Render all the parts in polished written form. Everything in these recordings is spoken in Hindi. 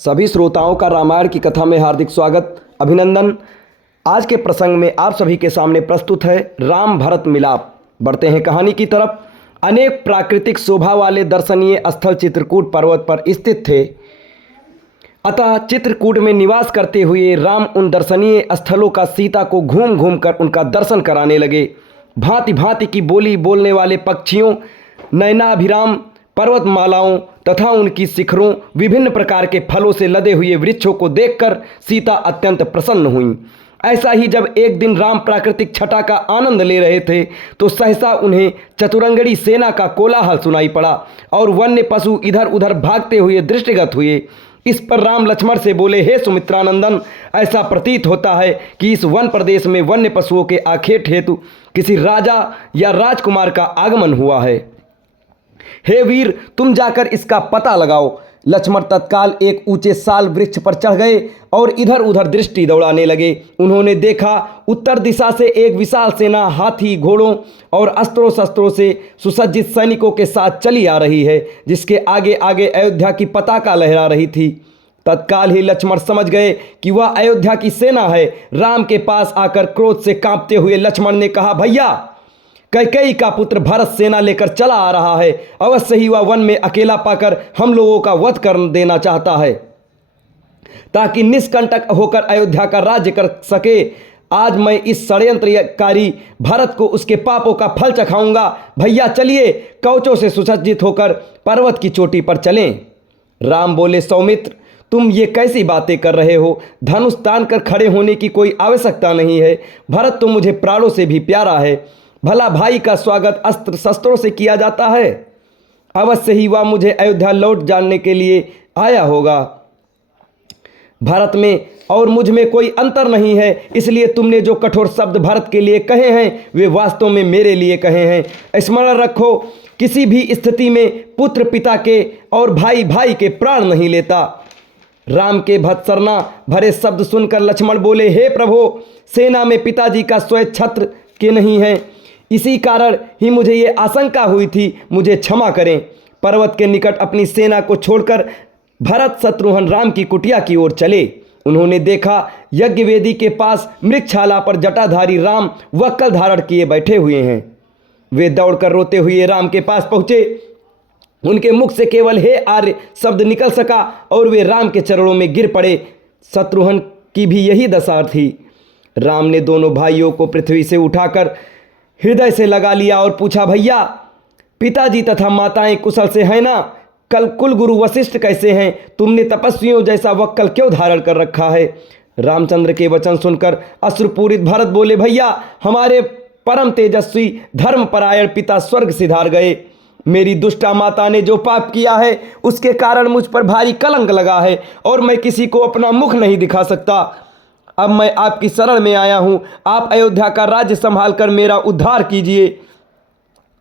सभी श्रोताओं का रामायण की कथा में हार्दिक स्वागत, अभिनंदन। आज के प्रसंग में आप सभी के सामने प्रस्तुत है राम भरत मिलाप। बढ़ते हैं कहानी की तरफ। अनेक प्राकृतिक शोभा वाले दर्शनीय स्थल चित्रकूट पर्वत पर स्थित थे। अतः चित्रकूट में निवास करते हुए राम उन दर्शनीय स्थलों का सीता को घूम घूम कर उनका दर्शन कराने लगे। भांति भांति की बोली बोलने वाले पक्षियों, नयनाभिराम पर्वतमालाओं तथा उनकी शिखरों, विभिन्न प्रकार के फलों से लदे हुए वृक्षों को देखकर सीता अत्यंत प्रसन्न हुईं। ऐसा ही जब एक दिन राम प्राकृतिक छटा का आनंद ले रहे थे तो सहसा उन्हें चतुरंगड़ी सेना का कोलाहल सुनाई पड़ा और वन्य पशु इधर उधर भागते हुए दृष्टिगत हुए। इस पर राम लक्ष्मण से बोले, हे सुमित्रानंदन, ऐसा प्रतीत होता है कि इस वन प्रदेश में वन्य पशुओं के आखेट हेतु किसी राजा या राजकुमार का आगमन हुआ है। हे वीर, तुम जाकर इसका पता लगाओ। लक्ष्मण तत्काल एक ऊंचे साल वृक्ष पर चढ़ गए और इधर उधर दृष्टि दौड़ाने लगे। उन्होंने देखा उत्तर दिशा से एक विशाल सेना हाथी, घोड़ों और अस्त्रों शस्त्रों से सुसज्जित सैनिकों के साथ चली आ रही है, जिसके आगे आगे अयोध्या की पताका लहरा रही थी। तत्काल ही लक्ष्मण समझ गए कि वह अयोध्या की सेना है। राम के पास आकर क्रोध से कांपते हुए लक्ष्मण ने कहा, भैया, कैकेयी का पुत्र भरत सेना लेकर चला आ रहा है। अवश्य ही वह वन में अकेला पाकर हम लोगों का वध कर देना चाहता है ताकि निष्कंटक होकर अयोध्या का राज्य कर सके। आज मैं इस षड्यंत्रकारी भरत को उसके पापों का फल चखाऊंगा। भैया चलिए, कवचों से सुसज्जित होकर पर्वत की चोटी पर चलें। राम बोले, सौमित्र, तुम ये कैसी बातें कर रहे हो? धनुष तान कर खड़े होने की कोई आवश्यकता नहीं है। भरत तो मुझे प्राणों से भी प्यारा है। भला भाई का स्वागत अस्त्र शस्त्रों से किया जाता है? अवश्य ही वह मुझे अयोध्या लौट जाने के लिए आया होगा। भारत में और मुझ में कोई अंतर नहीं है, इसलिए तुमने जो कठोर शब्द भारत के लिए कहे हैं वे वास्तव में मेरे लिए कहे हैं। स्मरण रखो, किसी भी स्थिति में पुत्र पिता के और भाई भाई के प्राण नहीं लेता। राम के भत्सरना भरे शब्द सुनकर लक्ष्मण बोले, हे प्रभु, सेना में पिताजी का स्वच्छत्र के नहीं है, इसी कारण ही मुझे ये आशंका हुई थी। मुझे क्षमा करें। पर्वत के निकट अपनी सेना को छोड़कर भरत शत्रुघ्न राम की कुटिया की ओर चले। उन्होंने देखा यज्ञ वेदी के पास मृगशाला पर जटाधारी राम वक्कल धारण किए बैठे हुए हैं। वे दौड़कर रोते हुए राम के पास पहुँचे। उनके मुख से केवल हे आर्य शब्द निकल सका और वे राम के चरणों में गिर पड़े। शत्रुघ्न की भी यही दशा थी। राम ने दोनों भाइयों को पृथ्वी से उठाकर हृदय से लगा लिया और पूछा, भैया, पिताजी तथा माताएं कुशल से हैं ना? कल कुलगुरु वशिष्ठ कैसे हैं? तुमने तपस्वियों जैसा वक्कल क्यों धारण कर रखा है? रामचंद्र के वचन सुनकर अश्रुपूरित भरत बोले, भैया, हमारे परम तेजस्वी धर्मपरायण पिता स्वर्ग सिधार गए। मेरी दुष्टा माता ने जो पाप किया है उसके कारण मुझ पर भारी कलंक लगा है और मैं किसी को अपना मुख नहीं दिखा सकता। अब मैं आपकी शरण में आया हूं। आप अयोध्या का राज्य संभाल कर मेरा उद्धार कीजिए।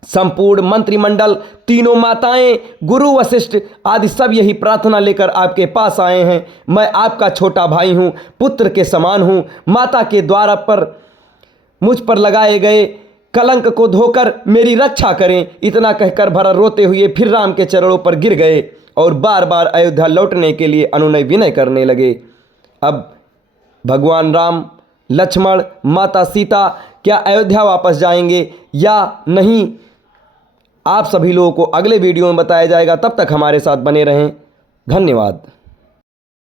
संपूर्ण मंत्रिमंडल, तीनों माताएं, गुरु वशिष्ठ आदि सब यही प्रार्थना लेकर आपके पास आए हैं। मैं आपका छोटा भाई हूं, पुत्र के समान हूं। माता के द्वारा पर मुझ पर लगाए गए कलंक को धोकर मेरी रक्षा करें। इतना कहकर भरत रोते हुए फिर राम के चरणों पर गिर गए और बार बार अयोध्या लौटने के लिए अनुनय विनय करने लगे। अब भगवान राम, लक्ष्मण, माता सीता क्या अयोध्या वापस जाएंगे या नहीं, आप सभी लोगों को अगले वीडियो में बताया जाएगा। तब तक हमारे साथ बने रहें। धन्यवाद।